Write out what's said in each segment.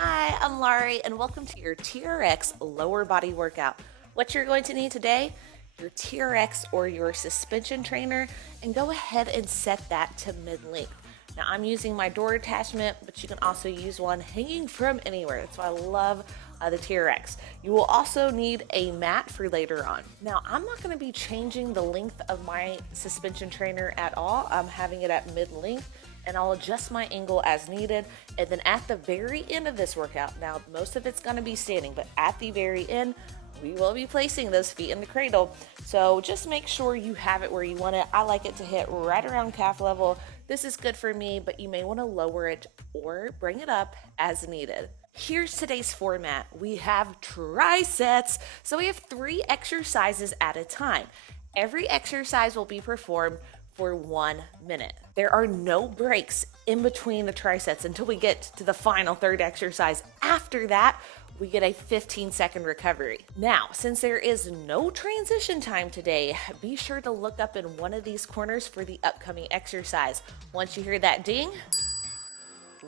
Hi, I'm Larie, and welcome to your TRX lower body workout. What you're going to need today, your TRX or your suspension trainer, and go ahead and set that to mid-length. Now I'm using my door attachment, but you can also use one hanging from anywhere. That's why I love the TRX. You will also need a mat for later on. Now I'm not going to be changing the length of my suspension trainer at all. I'm having it at mid-length, and I'll adjust my angle as needed. And then at the very end of this workout, now most of it's gonna be standing, but at the very end, we will be placing those feet in the cradle. So just make sure you have it where you want it. I like it to hit right around calf level. This is good for me, but you may wanna lower it or bring it up as needed. Here's today's format. We have trisets. So we have 3 exercises at a time. Every exercise will be performed for 1 minute. There are no breaks in between the trisets until we get to the final 3rd exercise. After that, we get a 15-second recovery. Now, since there is no transition time today, be sure to look up in one of these corners for the upcoming exercise. Once you hear that ding,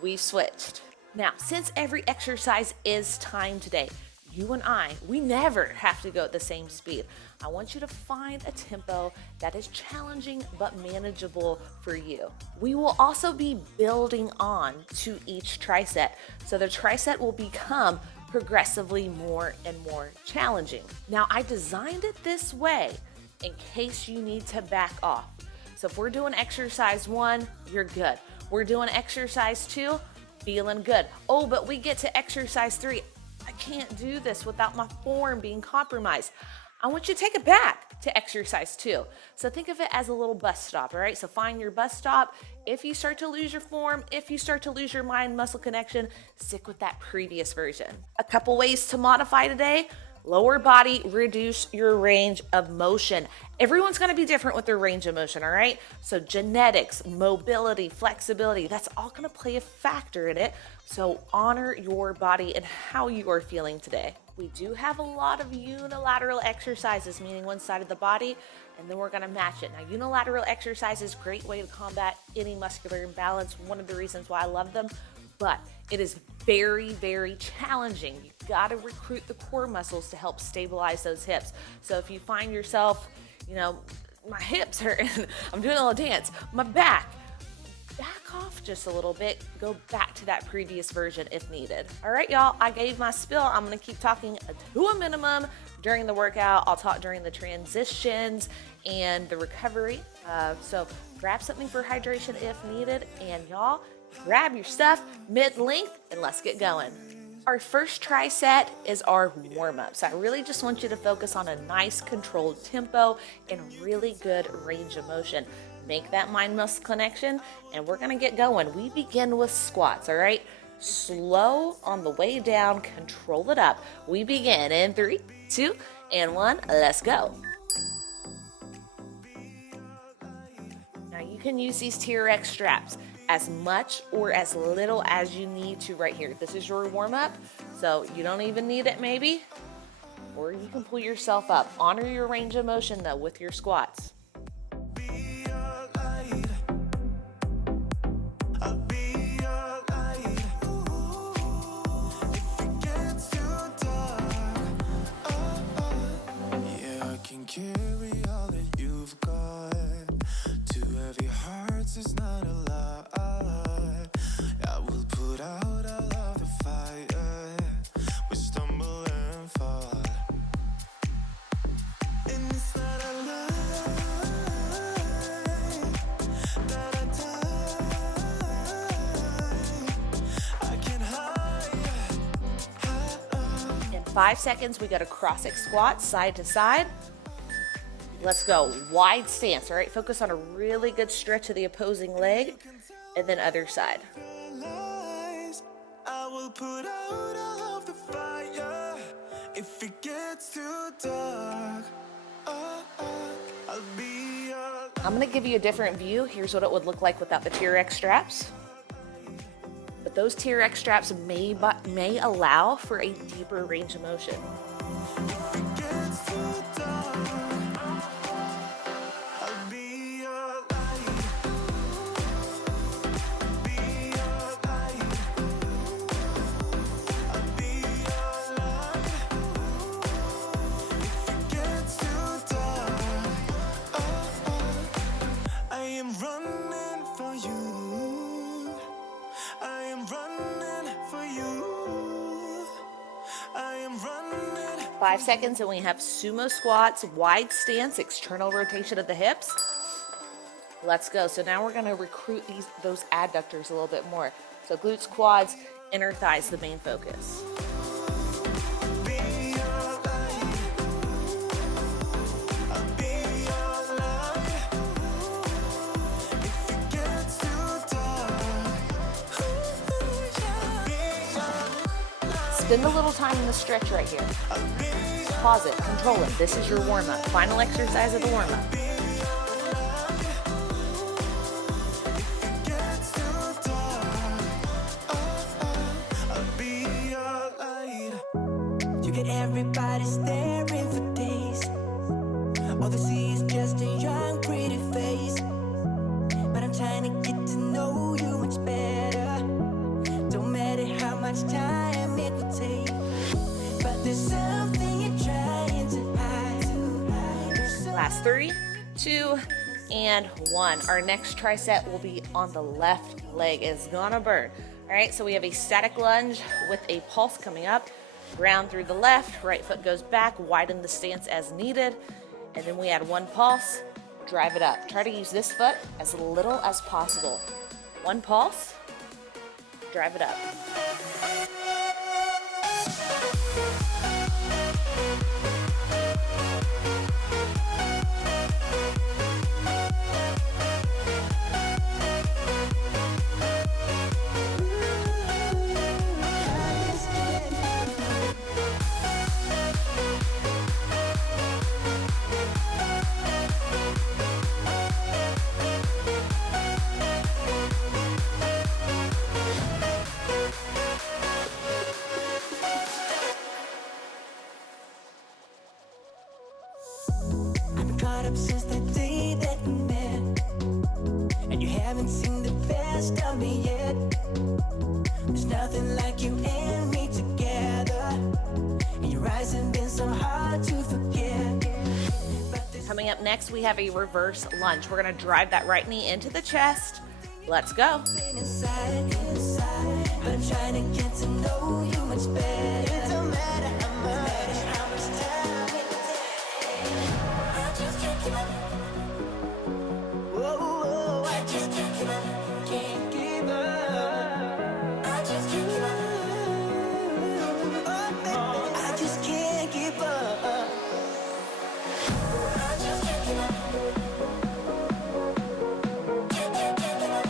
we've switched. Now, since every exercise is timed today, you and we never have to go at the same speed. I want you to find a tempo that is challenging but manageable for you. We will also be building on to each triset, so the triset will become progressively more and more challenging. Now, I designed it this way in case you need to back off. So if we're doing exercise 1, you're good. We're doing exercise 2, feeling good. Oh, but we get to exercise 3. I can't do this without my form being compromised. I want you to take it back to exercise 2. So think of it as a little bus stop, all right? So find your bus stop. If you start to lose your form, if you start to lose your mind-muscle connection, stick with that previous version. A couple ways to modify today. Lower body, reduce your range of motion. Everyone's gonna be different with their range of motion, all right? So genetics, mobility, flexibility, that's all gonna play a factor in it. So honor your body and how you are feeling today. We do have a lot of unilateral exercises, meaning one side of the body, and then we're gonna match it. Now, unilateral exercise is a great way to combat any muscular imbalance, one of the reasons why I love them, but it is very, very challenging. You gotta recruit the core muscles to help stabilize those hips. So if you find yourself, my hips hurt, I'm doing a little dance, my back off just a little bit, go back to that previous version if needed. All right, y'all, I gave my spill. I'm gonna keep talking to a minimum during the workout. I'll talk during the transitions and the recovery. So grab something for hydration if needed, and y'all, grab your stuff mid-length and let's get going. Our first triset is our warm-up. So I really just want you to focus on a nice controlled tempo and really good range of motion. Make that mind-muscle connection, and we're gonna get going. We begin with squats, all right? Slow on the way down, control it up. We begin in 3, 2, and 1, let's go. Now you can use these TRX straps as much or as little as you need to right here. This is your warm-up, so you don't even need it maybe, or you can pull yourself up. Honor your range of motion though with your squats. Carry all that you've got. 2 heavy hearts is not a lie. I will put out all of the fire. We stumble and fall, and it's not a lie that I die. I can hide. In 5 seconds, we got a cross-leg squat side to side. Let's go. Wide stance, all right? Focus on a really good stretch of the opposing leg, and then other side. I will put out all of the fire if it gets too dark. I'll be I'm gonna give you a different view. Here's what it would look like without the TRX straps. But Those TRX straps may allow for a deeper range of motion. Gets too dark, I'll be your light. Be your light. I'll be your light. If it gets too dark, I am running for you. I am running for you. I am running. 5 seconds and we have sumo squats, wide stance, external rotation of the hips. Let's go. So now we're gonna recruit those adductors a little bit more. So glutes, quads, inner thighs, the main focus. Be your light. I'll be your light. If it gets too dark, I'll be your light. Spend a little time in the stretch right here. Pause it, control it. This is your warm-up. Final exercise of the warm-up. Gets too dark, I'll be your light. You get everybody staring for days. All they see is just a young, pretty face. But I'm trying to get to know you much better. Don't matter how much time it will take. But there's something you're trying to hide. There's Last 3, 2, and 1. Our next tricep will be on the left leg. It's gonna burn. All right, so we have a static lunge with a pulse coming up. Ground through the left, right foot goes back, widen the stance as needed. And then we add 1 pulse, drive it up. Try to use this foot as little as possible. 1 pulse, drive it up. I've been caught up since the day that we met, and you haven't seen the best of me yet. There's nothing like you and me together, and your eyes have been so hard to forget. But there's Coming up next, we have a reverse lunge. We're gonna drive that right knee into the chest. Let's go. something inside, but I'm trying to get to know you much better. It don't matter how much time it takes. I just can't give up. Whoa, I just can't give up. Can't give up. I just can't give up. Oh, I just can't give up. I just can't give up. Can't give up.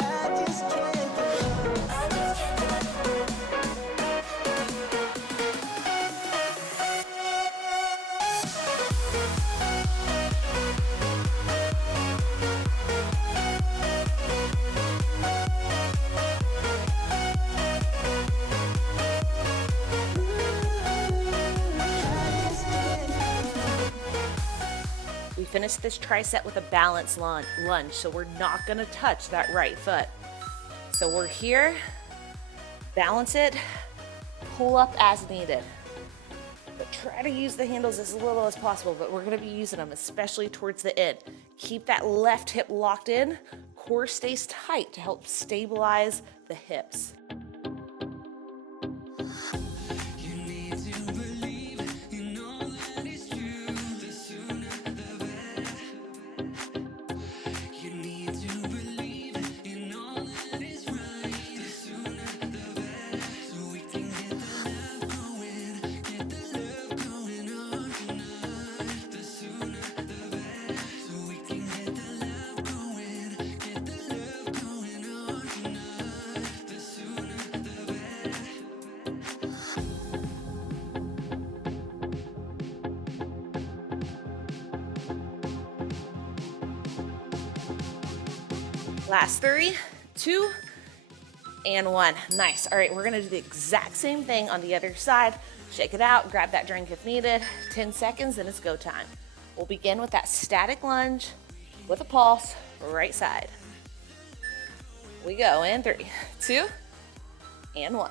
I just can't give up. I just can't give up. We finished this tricep with a balance lunge, so we're not gonna touch that right foot. So we're here, balance it, pull up as needed. But try to use the handles as little as possible, but we're gonna be using them, especially towards the end. Keep that left hip locked in, core stays tight to help stabilize the hips. You need to believe in all that is true. The sooner the better. You need to believe in all that is right. The sooner the better. So we can get the love going. Get the love going on tonight. The sooner the better. So we can get the love going. Get the love going on tonight. The sooner the better. Last 3, 2, and 1. Nice. All right, we're gonna do the exact same thing on the other side. Shake it out, grab that drink if needed. 10 seconds, then it's go time. We'll begin with that static lunge with a pulse, right side. We go in 3, 2, and 1.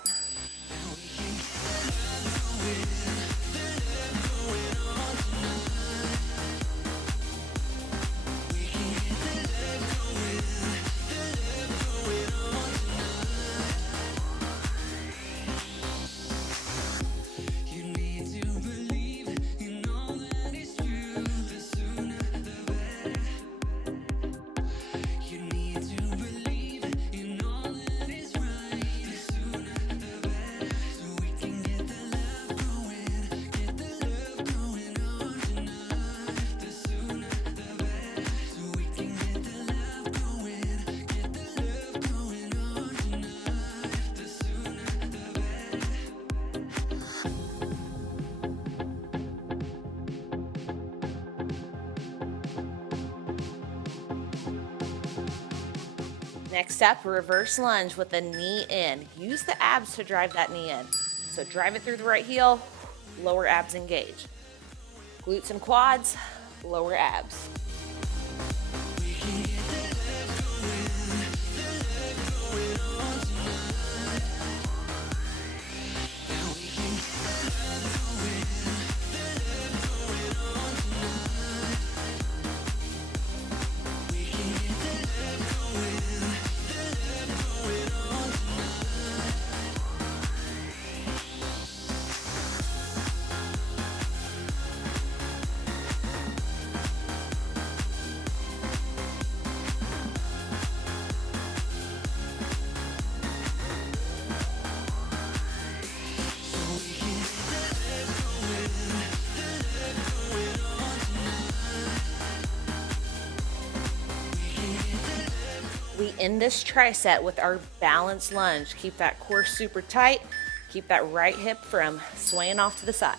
Next up, reverse lunge with the knee in. Use the abs to drive that knee in. So drive it through the right heel, lower abs engage. Glutes and quads, lower abs. We end this tricep with our balanced lunge. Keep that core super tight. Keep that right hip from swaying off to the side.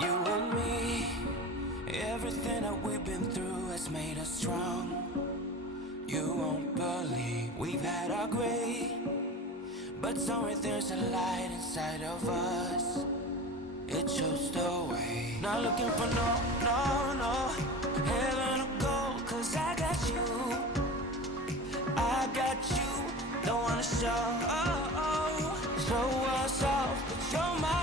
You and me, everything that we've been through has made us strong. You won't believe we've had our gray, but somewhere there's a light inside of us. It shows the way. Not looking for no heaven or gold, 'cause I got you. I got you. Don't wanna show us off, but you're my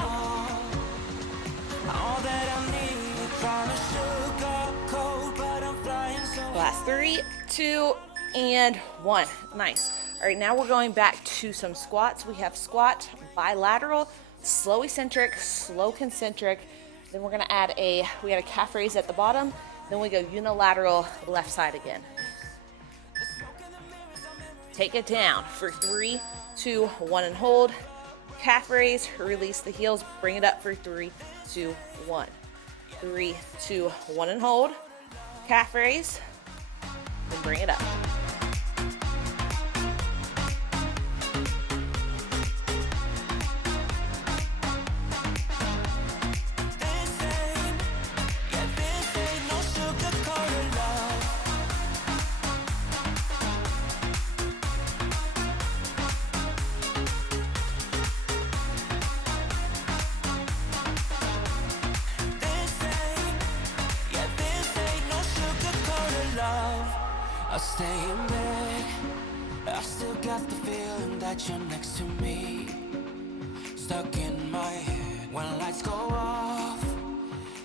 all that I need. Trying to sugarcoat, but I'm flying so high. Last 3, 2, and 1. Nice. All right, now we're going back to some squats. We have squat, bilateral, slow eccentric, slow concentric. Then we're gonna add we got a calf raise at the bottom. Then we go unilateral left side again. Take it down for 3, 2, 1, and hold. Calf raise, release the heels, bring it up for 3, 2, 1. 3, 2, 1, and hold. Calf raise, and bring it up. This ain't no sugarcoated love. This ain't no sugarcoated love. I stay in bed, I still got the feeling that you're next to me. Stuck in my head when lights go off.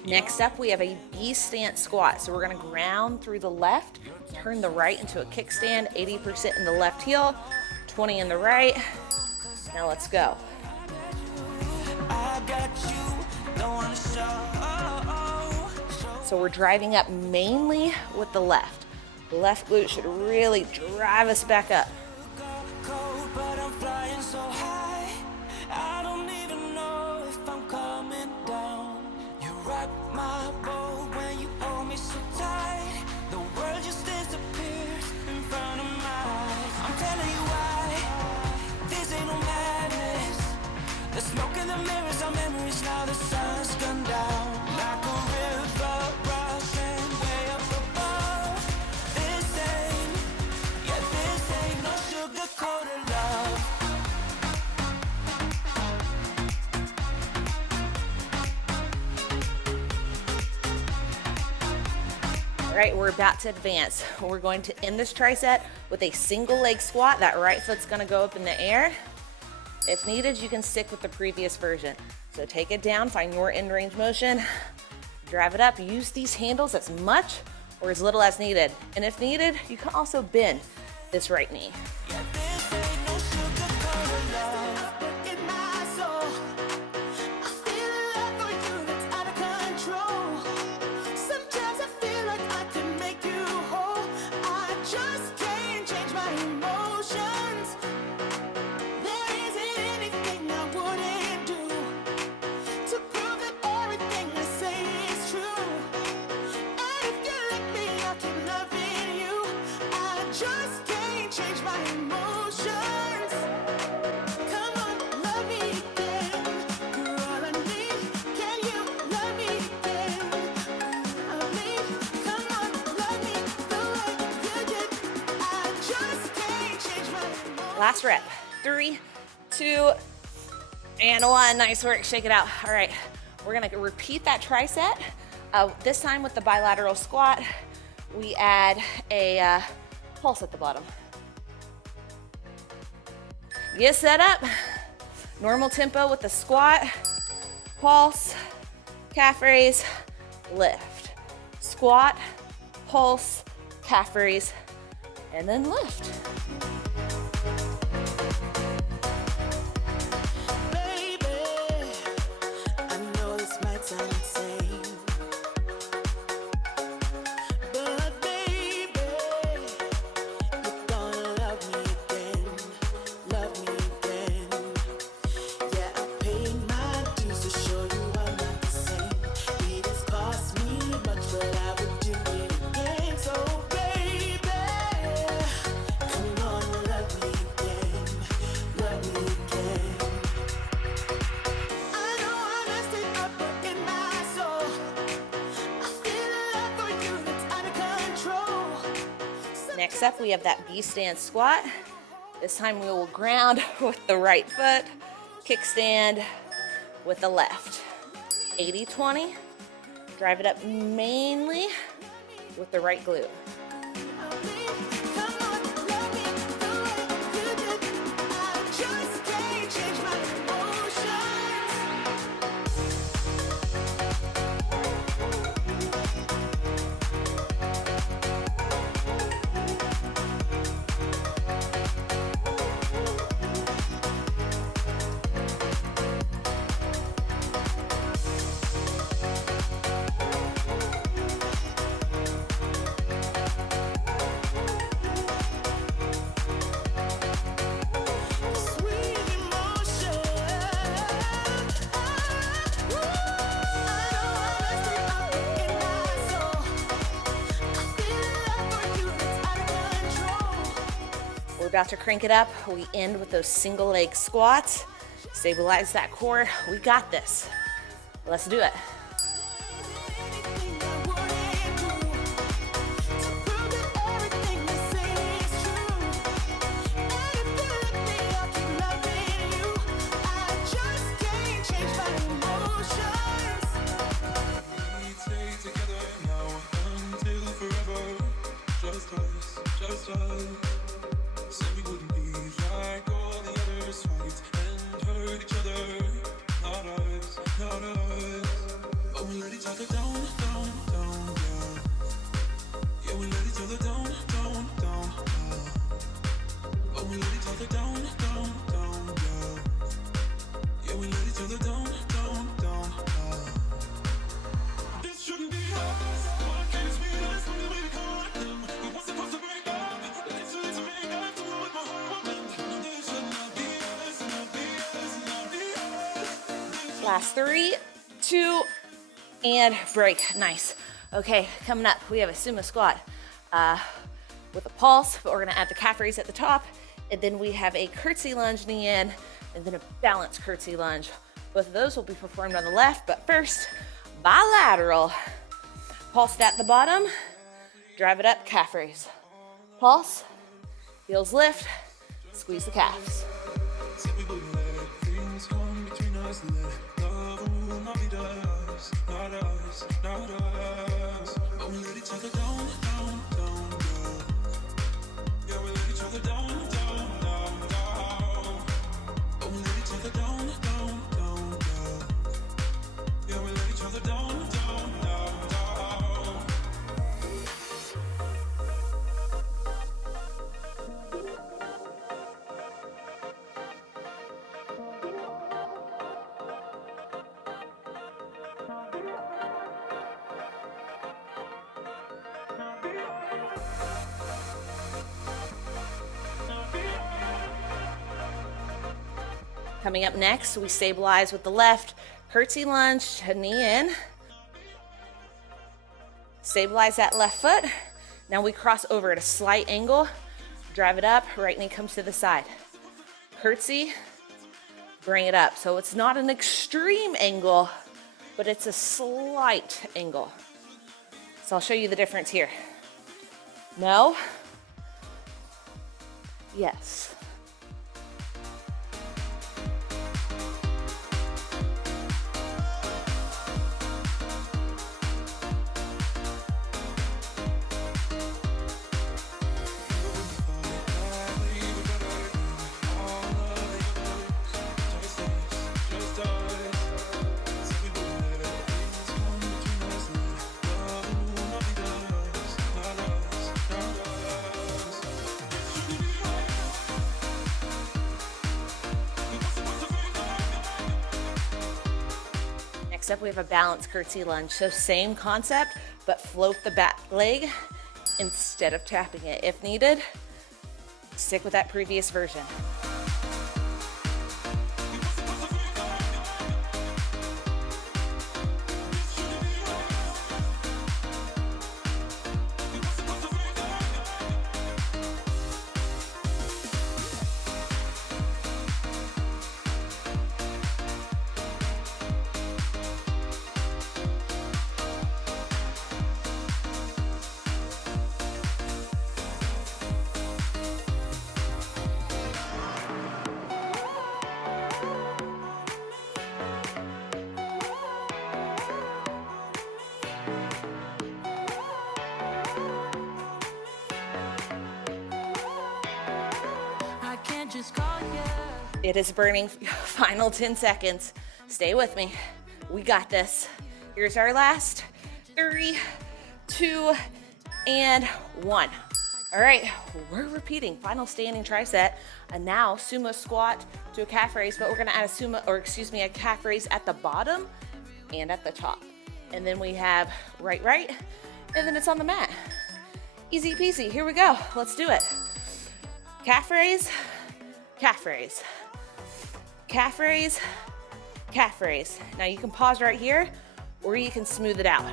Next up, we have a B stance squat. So we're gonna ground through the left, turn the right into a kickstand, 80% in the left heel, 20 in the right. Now let's go. I got you. Don't wanna show. So we're driving up mainly with the left. The left glute should really drive us back up. Cold, but I'm flying so high. I don't even know if I'm coming down. You rock my boat when you hold me so tight. telling you why. This ain't no madness. The smoke in the mirrors are memories now. The sun's gone down like a river rushing way up above. This ain't no sugar-coated love. All right, we're about to advance. We're going to end this tricep with a single leg squat. That right foot's gonna go up in the air. If needed, you can stick with the previous version. So take it down, find your end range motion, drive it up. Use these handles as much or as little as needed. And if needed, you can also bend this right knee. Yeah, this ain't no sugar-coated love. In my soul, I feel a love for you that's out of control. Sometimes I feel like I can make you whole. I just can't change my emotions. There isn't anything I wouldn't do to prove that everything I say is true. And if you let me, I'll keep loving you. I just can't change my emotions. Come on, love me again. You're all I need. Can you love me again? I need. Come on, love me the way you did. I just can't change my emotions. Last rep. 3, 2, and 1. Nice work. Shake it out. All right, we're gonna repeat that tricep. This time with the bilateral squat, we add a pulse at the bottom. Get set up. Normal tempo with the squat, pulse, calf raise, lift. Squat, pulse, calf raise, and then lift. Baby, I know this might sound insane, but baby, you're gonna love me again, love me again. Yeah, I paid my dues to show you I'm not the same. It has cost me much, but I would do it again. So baby, come on, love me again, love me again. I know I messed it up, but in my soul, I feel a love for you that's out of control. Next up, we have that B stand squat. This time we will ground with the right foot, kickstand with the left. 80-20, drive it up mainly with the right glute. Come on, love me the way you did. I just can't change my emotions. Sweet emotion. I know I messed it up, but in my soul, I feel a love for you that's out of control. We're about to crank it up. We end with those single leg squats. Stabilize that core. We got this. Let's do it. Anything I wouldn't do to prove that everything I say is true. And if you let me, I'll keep loving you. I just can't change my emotions. We stay together now until forever. Just us. Said we wouldn't be like all the others, fight and hurt each other. Not us. But we let each other down, yeah. Yeah, we let each other down, yeah. But we let each other down, yeah. Yeah, we let each other down, yeah. This shouldn't be us. Why can't it be us when we caught them? We weren't supposed to break up. It's too late to make up to what my heart wanted. This should not be us, not be us, not be us. Last 3, 2, and break. Nice. Okay, coming up, we have a sumo squat with a pulse, but we're gonna add the calf raise at the top And then we have a curtsy lunge, knee in, and then a balanced curtsy lunge. Both of those will be performed on the left, but first, bilateral. Pulse it at the bottom, drive it up, calf raise. Pulse, heels lift, squeeze the calves. Said we wouldn't let things come between us. Let love rule, not be us, not us, not us. But we let each other down, down, down, down. Yeah, we let each other down, down, down, down. But we let each other down, down, down, down. Yeah, we let each other down, down, down, down. Coming up next, we stabilize with the left, curtsy lunge, knee in. Stabilize that left foot. Now we cross over at a slight angle, drive it up, right knee comes to the side. Curtsy, bring it up. So it's not an extreme angle, but it's a slight angle. So I'll show you the difference here. No. Yes. Next up, we have a balanced curtsy lunge. So same concept, but float the back leg instead of tapping it. If needed, stick with that previous version. It is burning. Final 10 seconds. Stay with me. We got this. Here's our last 3, 2, and 1. All right, we're repeating. Final standing tricep. And now sumo squat to a calf raise, but we're gonna add a calf raise at the bottom and at the top. And then we have right, and then it's on the mat. Easy peasy. Here we go. Let's do it. Calf raise, calf raise. Calf raise, calf raise. Now you can pause right here, or you can smooth it out.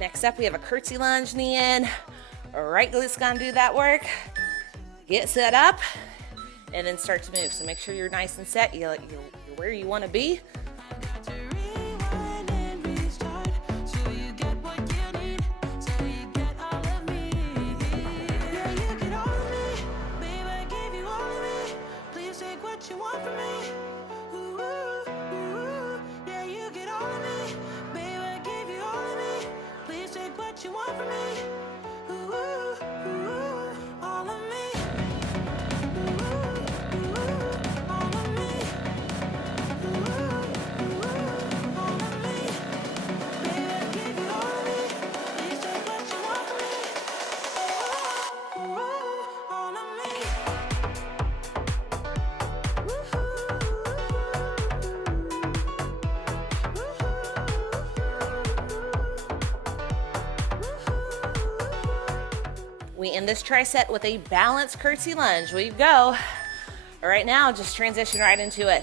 Next up, we have a curtsy lunge, knee in. Right glute's gonna do that work. Get set up, and then start to move. So make sure you're nice and set. You're where you wanna be. end this tricep with a balanced curtsy lunge. We go. All right, now just transition right into it.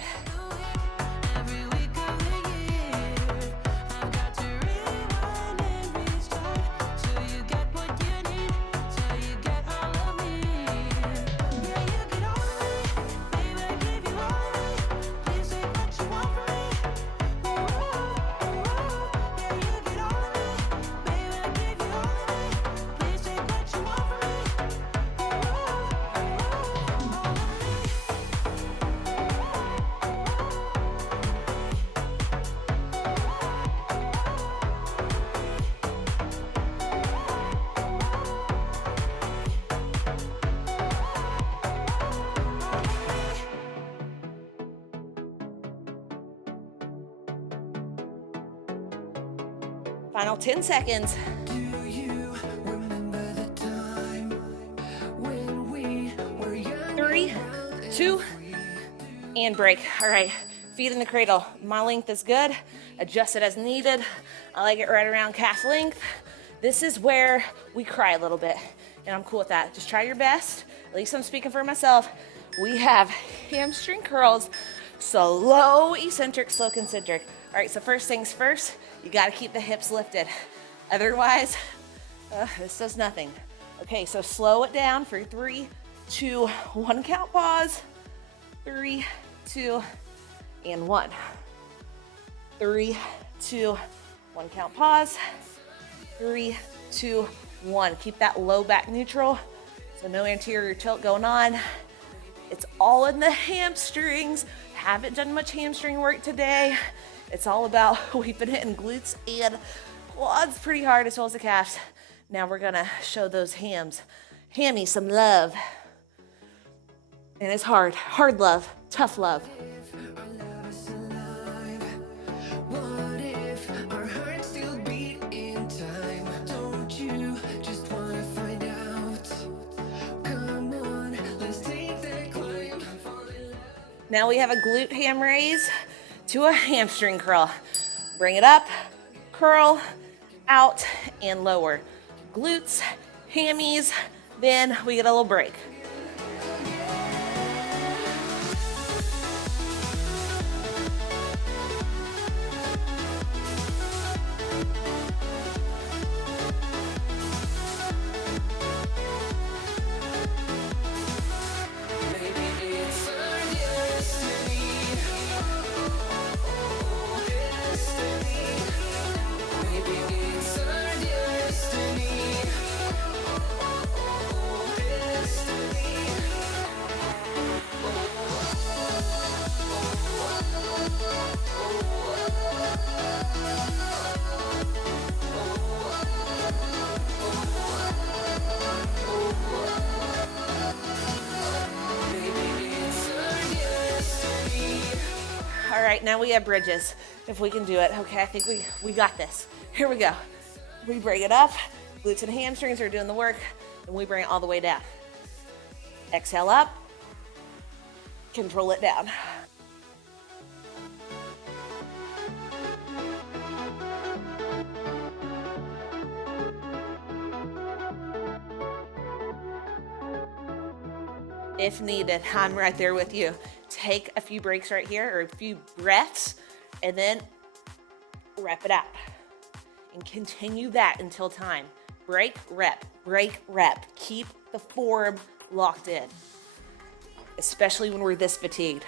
Final 10 seconds. Do you remember the time when we were young? 3, 2, and break. All right, feet in the cradle. My length is good. Adjust it as needed. I like it right around calf length. This is where we cry a little bit, and I'm cool with that. Just try your best. At least I'm speaking for myself. We have hamstring curls, slow eccentric, slow concentric. All right, so first things first, you gotta keep the hips lifted. Otherwise, this does nothing. Okay, so slow it down for 3, 2, 1 count pause. 3, 2, and 1. 3, 2, 1 count pause. 3, 2, 1. Keep that low back neutral, so no anterior tilt going on. It's all in the hamstrings. Haven't done much hamstring work today. It's all about, we've been hitting glutes and quads pretty hard, as well as the calves. Now we're gonna show those hammies some love. And it's hard love, tough love. What if our hearts still beat in time? Don't you just wanna find out? Come on, let's take that climb. Now we have a glute ham raise to a hamstring curl. Bring it up, curl, out, and lower. Glutes, hammies, then we get a little break. All right, now we have bridges, if we can do it. Okay, I think we got this. Here we go. We bring it up, glutes and hamstrings are doing the work, and we bring it all the way down. Exhale up, control it down. If needed, I'm right there with you. Take a few breaks right here, or a few breaths, and then rep it out. And continue that until time. Break, rep, break, rep. Keep the form locked in, especially when we're this fatigued.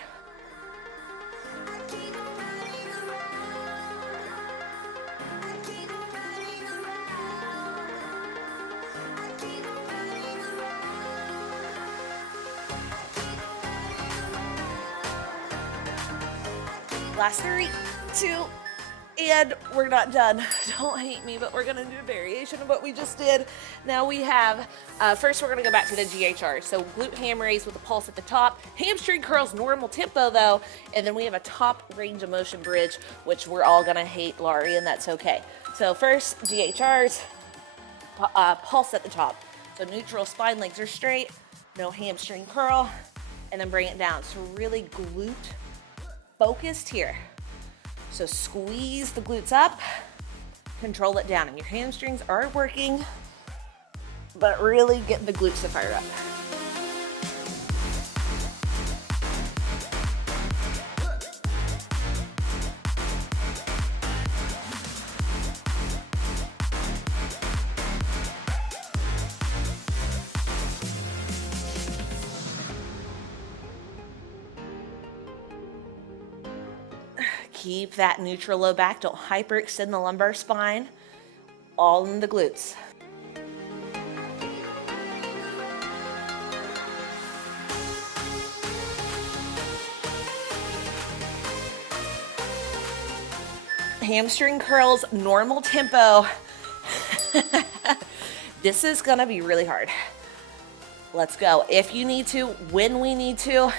Last 3, 2, and we're not done. Don't hate me, but we're gonna do a variation of what we just did. Now we have, first we're gonna go back to the GHR. So glute ham raise with a pulse at the top, hamstring curls, normal tempo though, and then we have a top range of motion bridge, which we're all gonna hate, Larie, and that's okay. So first, GHRs, pulse at the top. So neutral, spine, legs are straight, no hamstring curl, and then bring it down. So really glute focused here. So squeeze the glutes up, control it down, and your hamstrings are working. but really get the glutes to fire up. Keep that neutral low back. Don't hyperextend the lumbar spine. All in the glutes. Hamstring curls, normal tempo. This is gonna be really hard. Let's go. If you need to, when we need to,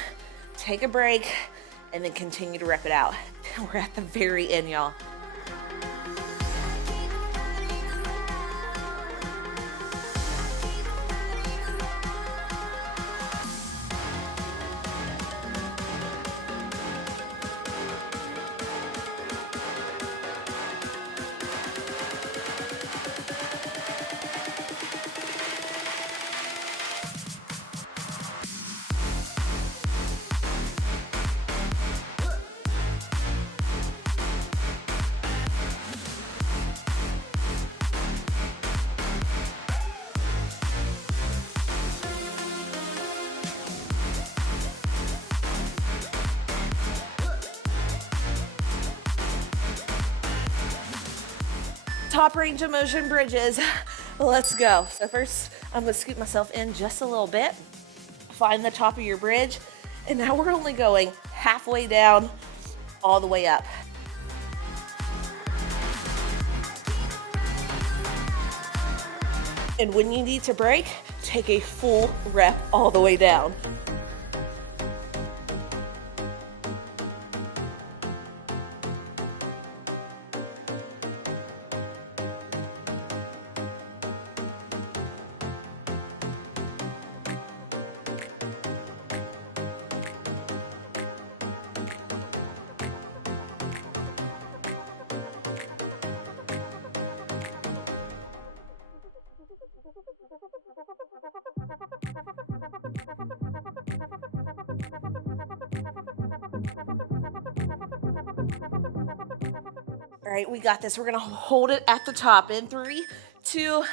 take a break and then continue to rep it out. We're at the very end, y'all. Top range of motion bridges. Let's go. So first, I'm gonna scoot myself in just a little bit. Find the top of your bridge. And now we're only going halfway down, all the way up. And when you need to break, take a full rep all the way down. All right, we got this. We're gonna hold it at the top in 3, 2,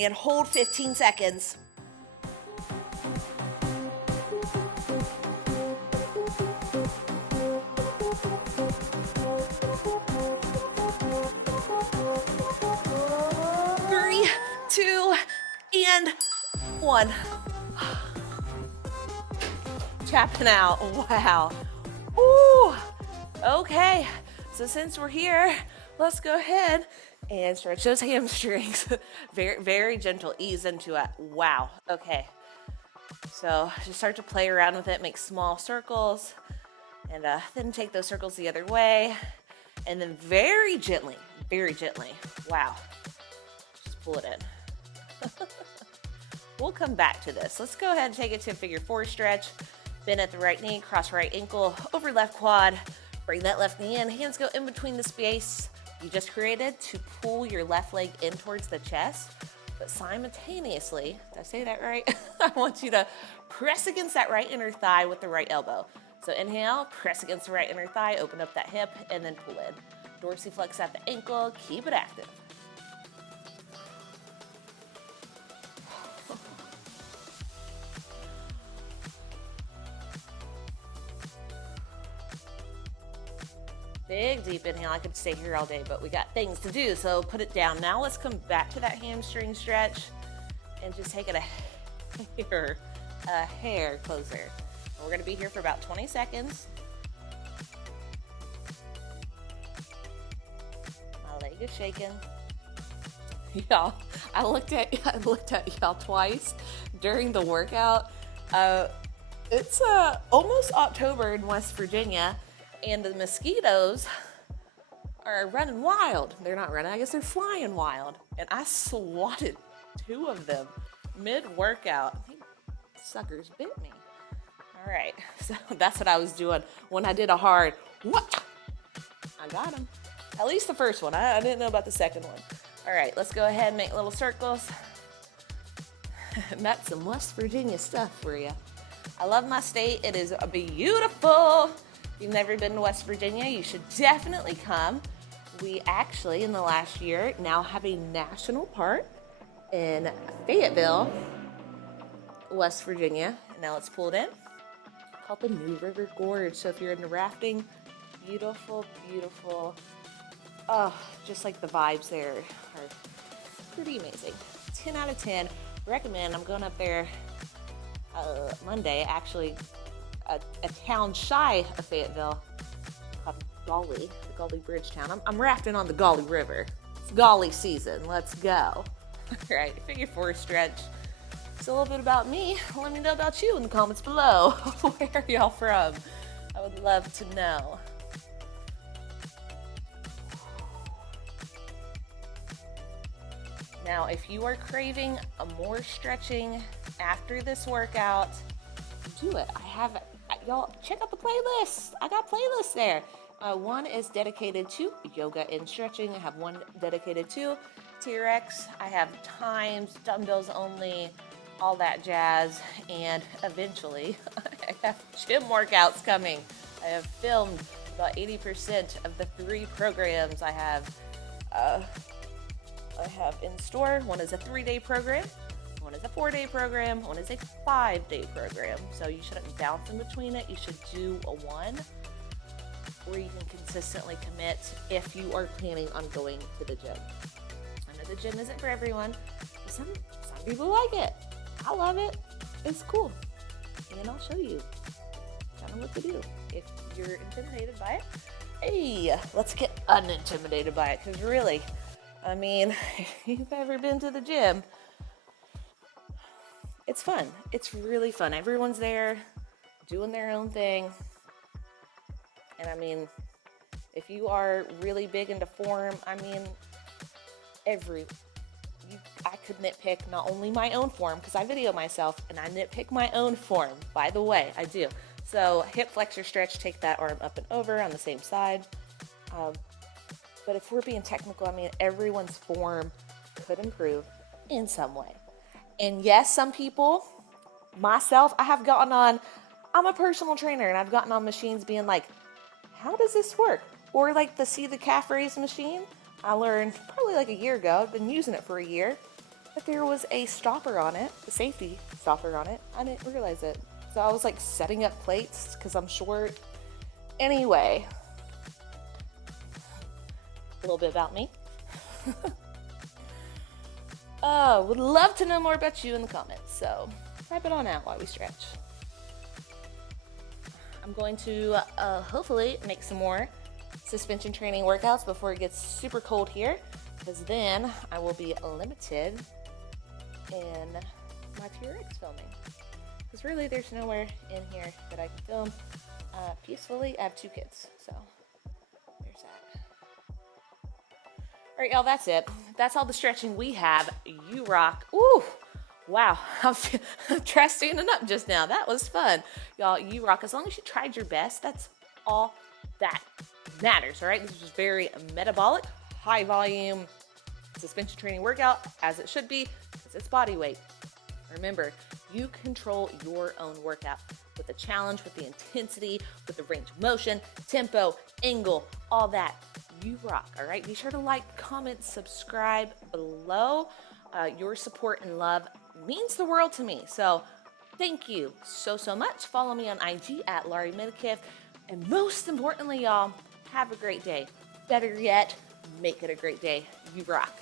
and hold 15 seconds. Three, 2, and 1. Tapping out. Wow. Ooh. Okay. So since we're here, let's go ahead and stretch those hamstrings. Very, very gentle, ease into it. Wow, okay. So just start to play around with it, make small circles, and then take those circles the other way. And then very gently, wow, just pull it in. We'll come back to this. Let's go ahead and take it to a figure 4 stretch. Bend at the right knee, cross right ankle, over left quad. Bring that left knee in, hands go in between the space you just created to pull your left leg in towards the chest. But simultaneously, did I say that right? I want you to press against that right inner thigh with the right elbow. So inhale, press against the right inner thigh, open up that hip, and then pull in. Dorsiflex at the ankle, keep it active. Big deep inhale. I could stay here all day, but we got things to do, so put it down. Now let's come back to that hamstring stretch and just take it a hair closer. We're gonna be here for about 20 seconds. My leg is shaking. Y'all, I looked at y'all twice during the workout. It's almost October in West Virginia, and the mosquitoes are running wild. They're not running, I guess they're flying wild. And I swatted 2 of them mid-workout. These suckers bit me. All right, so that's what I was doing when I did a hard, what? I got them. At least the first one. I didn't know about the second one. All right, let's go ahead and make little circles. That's some West Virginia stuff for you. I love my state. It is beautiful. If you've never been to West Virginia, you should definitely come. We actually, in the last year, now have a national park in Fayetteville, West Virginia. And now it's pulled in, called the New River Gorge. So if you're into rafting, beautiful, beautiful. Oh, just like the vibes there are pretty amazing. 10 out of 10. Recommend. I'm going up there Monday, actually, a town shy of Fayetteville called Gauley, the Gauley Bridge town. I'm rafting on the Gauley River. It's Gauley season. Let's go. All right, figure 4 stretch. So a little bit about me. Let me know about you in the comments below. Where are y'all from? I would love to know. Now, if you are craving a more stretching after this workout, do it. Y'all check out the playlist. I got playlists there. One is dedicated to yoga and stretching. I have one dedicated to TRX. I have times, dumbbells only, all that jazz. And eventually, I have gym workouts coming. I have filmed about 80% of the 3 programs I have in store. One is a 3-day program, one is a 4-day program, one is a 5-day program. So you shouldn't bounce in between it. You should do a one where you can consistently commit if you are planning on going to the gym. I know the gym isn't for everyone, but some people like it. I love it. It's cool. And I'll show you kind of what to do if you're intimidated by it. Hey, let's get unintimidated by it, because really, I mean, if you've ever been to the gym, it's fun. It's really fun. Everyone's there doing their own thing. And I mean, if you are really big into form, I mean, I could nitpick not only my own form, because I video myself and I nitpick my own form, by the way, I do. So hip flexor stretch, take that arm up and over on the same side. But if we're being technical, I mean, everyone's form could improve in some way. And yes, some people, myself, I'm a personal trainer, and I've gotten on machines being like, how does this work? Or like the See the Calf Raise machine. I learned probably like a year ago, I've been using it for a year, but there was a stopper on it, a safety stopper on it. I didn't realize it. So I was like setting up plates because I'm short. Anyway, a little bit about me. Would love to know more about you in the comments, so type it on out while we stretch. I'm going to hopefully make some more suspension training workouts before it gets super cold here, because then I will be limited in my TRX filming. Because really there's nowhere in here that I can film peacefully. I have 2 kids, so there's that. All right, y'all, that's it. That's all the stretching we have. You rock. Ooh, wow. I'm try standing up just now. That was fun. Y'all, you rock. As long as you tried your best, that's all that matters, all right? This is just very metabolic, high volume suspension training workout, as it should be, because it's body weight. Remember, you control your own workout with the challenge, with the intensity, with the range of motion, tempo, angle, all that. You rock, all right? Be sure to like, comment, subscribe below. Your support and love means the world to me. So thank you so much. Follow me on IG at Larie. And most importantly, y'all, have a great day. Better yet, make it a great day. You rock.